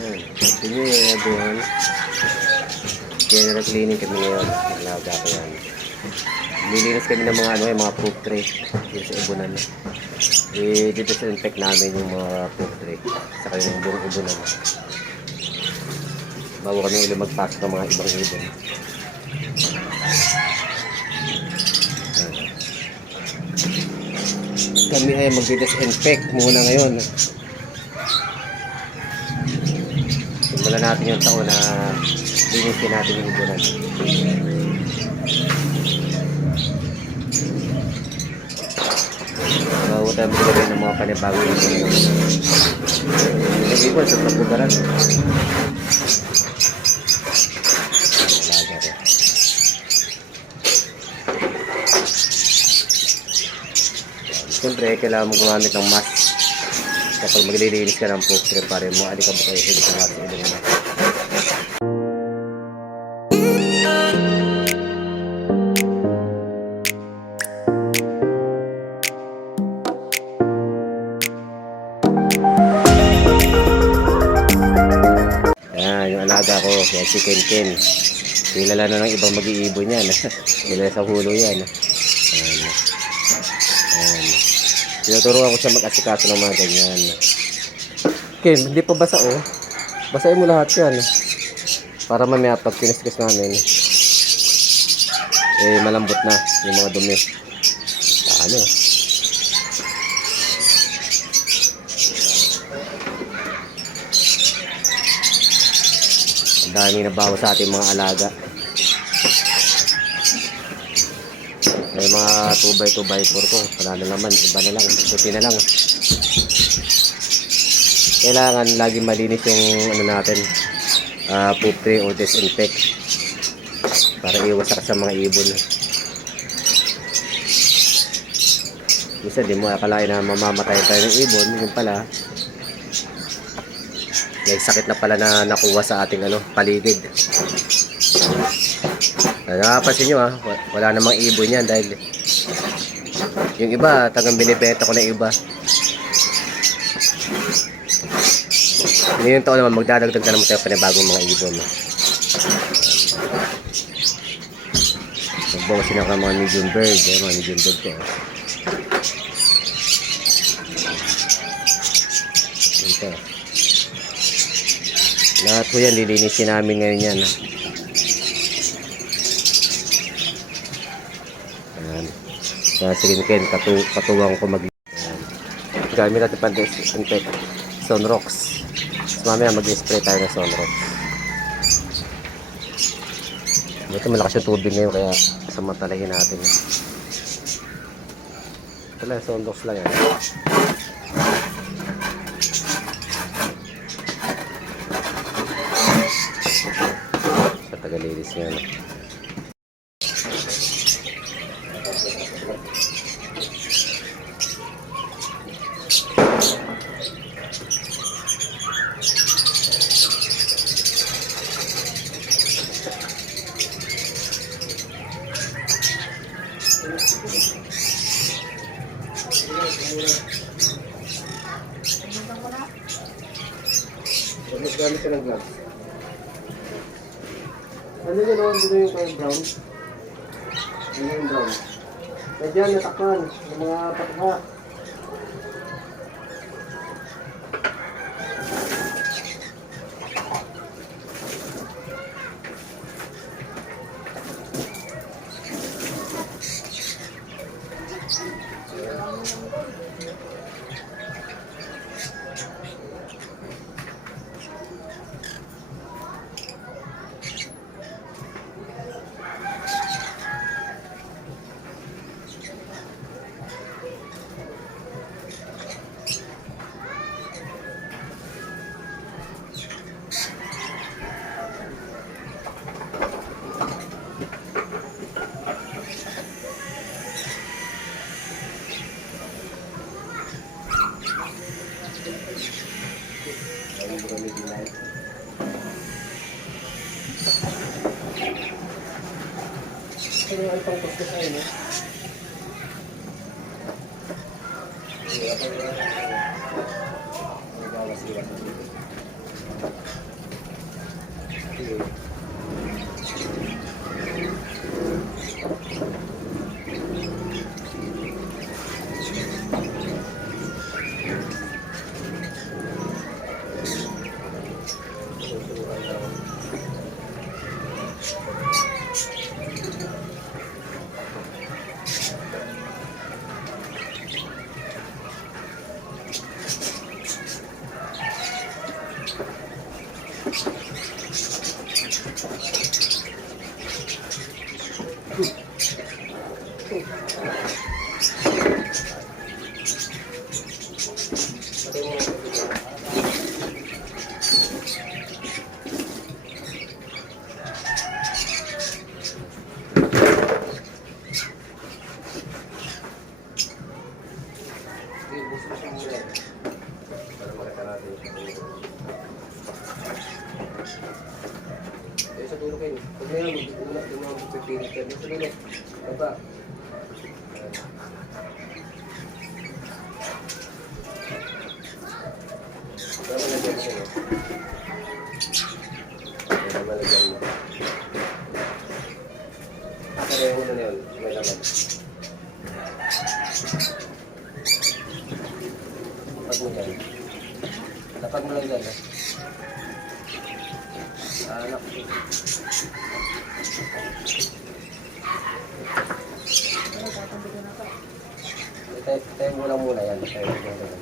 Ayan. Continue everyone. General cleaning kami ngayon. Alaga ko yan. Nilinis kami ng mga yung mga poop tray. Yung sa ibunan. I-disinfect namin yung mga poop tray. Saka yung buong ibunan. Bago kami ulit magpasok ng mga ibang ibon. Kami ay mag-disinfect muna ngayon. Simulan natin yung taon na linisin natin yung ibunan. Bago tayo maglagay ng mga panibagong ibon. Yung ibon sa pagbugaran. Siyempre, kailangan mo gumamit ng mask kapag maglilinis ka ng poop tray para mo alikabok kayo hindi ka mask ilong na. Ayan, yung alaga ko, yung chicken ken. Kilala na ng ibang mag-iibon yan. Kilala sa hulo yan. Ayan. Ayan. Tinuturuan ko siya mag-asikaso ng mga ganyan. Ken, hindi pa basa oh. Basahin mo lahat yan. Para mamaya pag kinistis namin, malambot na yung mga dumi. Ano? Ang daming nabawa sa ating mga alaga. May mga 2x2x4 ko. Wala na naman. Iba na lang. Puti na lang. Kailangan lagi malinis yung natin. Poop tray o disinfect. Para iwas sa mga ibon. Minsan di mo akalain na mamamatay tayo ng ibon. Yung pala, may sakit na pala na nakuha sa ating paligid. Nakapansin nyo wala namang ibon yan dahil yung iba tagang binibenta ko na iba. Ngayong taon naman magdadagdag na naman tayo panibagong mga ibon. Nagbawasin ako ng mga medium bird. Mga medium bird ko. Ito. Lahat po yan lilinisin namin ngayon yan. Sige Ken, katuwang ko gamit natin pang disinfect Sunrox. So mamaya mag-spray tayo ng Sunrox. Ito malakas yung tubig ngayon kaya samantalahin natin. Ito lang Sunrox lang yan. Sa tagalinis nga Gamit ka ng gloves. Ano yun o? Ano yung kay brown? Ano yung brown? Medyan natakpan ng mga patakha. Ano ang pang-postos ay, no? Iya, apa-apa. Ini bawa silat. Para makita natin sa dulo kayo. Pag na yan, yung mga pipilit ka. Sa dulo. Baba. Para malagyan mo sa'yo. Para malagyan mo. Pareho mo na yun. May laman. Lapag mo dyan. Lapag mo lang dyan. Anak. Tayo mo lang muna yan. Tayo mo lang muna.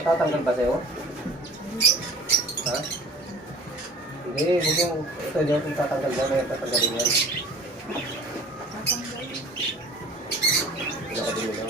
Natatanggal ba sa'yo? Ha? Hindi, huwag yung... Ito, hindi ako tatanggal ba? May tatanggalin yan. Nakadumi lang.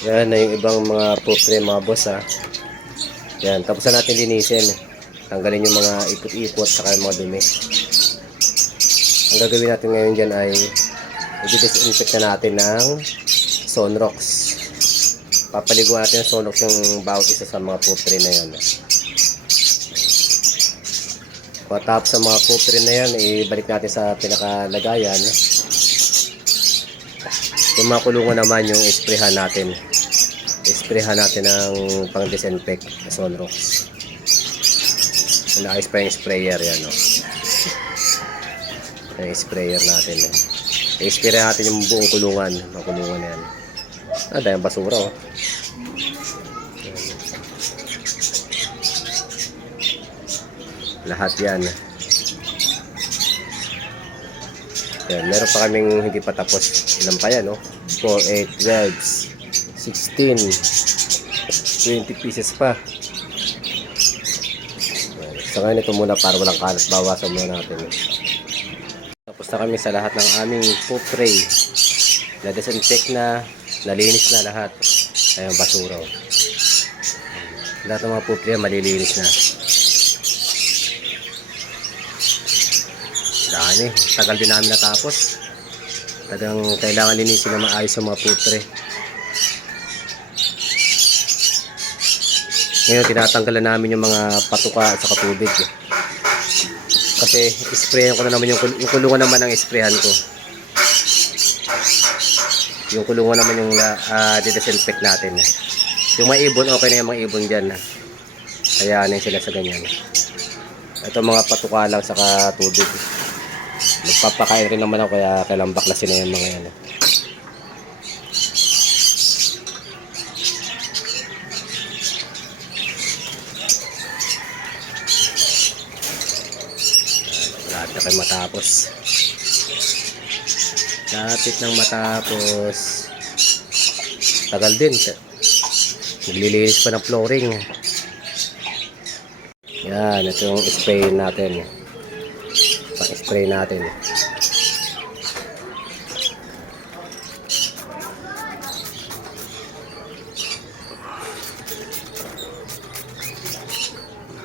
Yan na yung ibang mga pupre mga boss ha. Yan, tapos na natin linisin. Tanggalin yung mga ipot-ipot saka yung mga dumi. Ang gagawin natin ngayon dyan ay i-disinfect na natin ng Sonrox. Papaliguan natin ng Sonrox yung bawat isa sa mga pupre na yan. Pagkatapos sa mga pupre na yan, ibalik natin sa pinakalagayan. Yung mga kulungan naman yung isprehan natin. Isprehan natin ng pang-disinfect na Sonrox. Naayos pa yung sprayer yan, no? Yung sprayer natin, no? I-spray natin yung buong kulungan. Mga kulungan na yan. Dahil basura, oh. Lahat yan. Yan, meron pa kaming hindi pa tapos. Ilan pa yan, no? 4, 8, 12, 16, 20 pieces pa. So ngayon ito muna para walang kalat, bawasan muna natin. Tapos na kami sa lahat ng aming pupre. Na-disinfect na, nalinis na lahat. Ayun, basura. Lahat ng mga poultry yan, malilinis na. Dami. Tagal din namin natapos. Talagang kailangan linisin na maayos ang mga poultry. Ngayon, tinatanggalan namin yung mga patuka at saka tubig. Kasi, sprayan ko na naman yung kulungan naman ang sprayan ko. Yung kulungan naman yung disinfect natin. Yung mga ibon, okay na yung mga ibon dyan. Hayaan sila sa ganyan. Ito mga patuka lang saka tubig. Magpapakain rin naman ako kaya kailang baklasin na yung mga yan. Lahat na kayo matapos. Lapit nang matapos. Tagal din. Naglilinis pa ng flooring. Yan, ito yung spray natin. Pa-spray natin.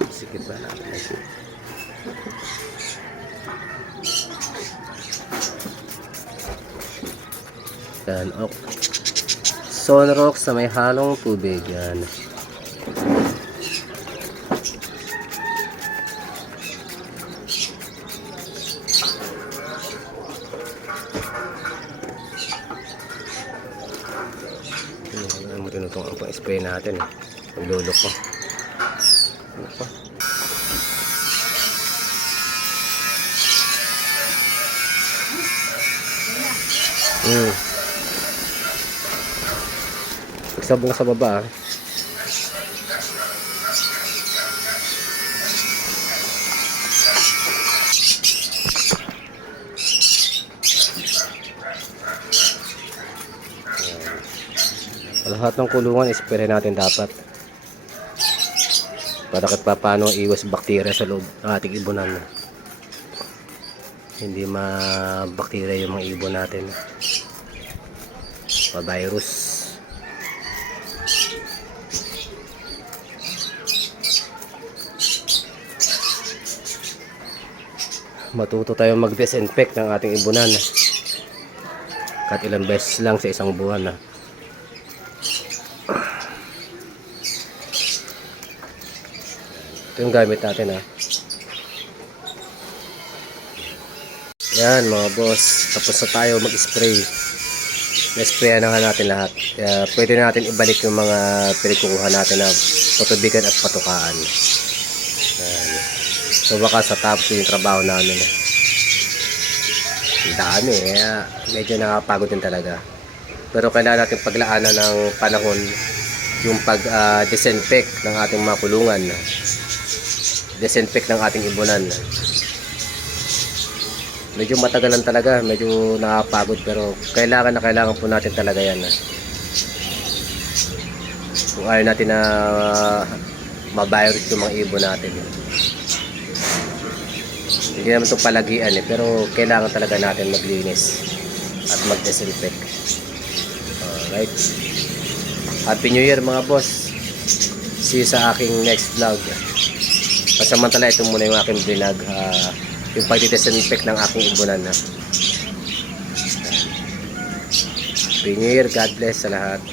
Sikit ba natin? Yan, ok. Sunrock sa may halong tubig. Yan. Tinutong ang pang-spray natin. Maglulok ko. Ano pa? Nagsabong sa baba. Lahat ng kulungan ispray natin dapat para kahit paano iwas bakterya sa loob ng ating ibunan, hindi ma-bakterya yung mga ibon natin, pa-virus. Matuto tayong mag-disinfect ng ating ibunan kahit ilang beses lang sa isang buwan. Ito yung gamit natin. Yan mga boss, tapos na tayo mag-spray. Na-sprayan na nga natin lahat. Kaya pwede natin ibalik yung mga pinagkukuha natin na patubigan at patukaan. Yan. So baka sa top yung trabaho namin. Ang dami, kaya medyo nakapagod din talaga. Pero kailangan natin paglaanan ng panahon yung pag-disinfect ng ating mga kulungan. Disinfect ng ating ibunan. Medyo matagalan talaga, medyo nakapagod, pero kailangan po natin talaga yan. Kung ayaw natin na mavirus yung mga ibon natin. Hindi naman ito palagian pero kailangan talaga natin maglinis at mag-disinfect. Alright. Happy New Year mga boss. See you sa aking next vlog. Pasamantala ito muna yung aking vlog, yung pag-disinfect ng aking ibunan. Happy New Year, God bless sa lahat.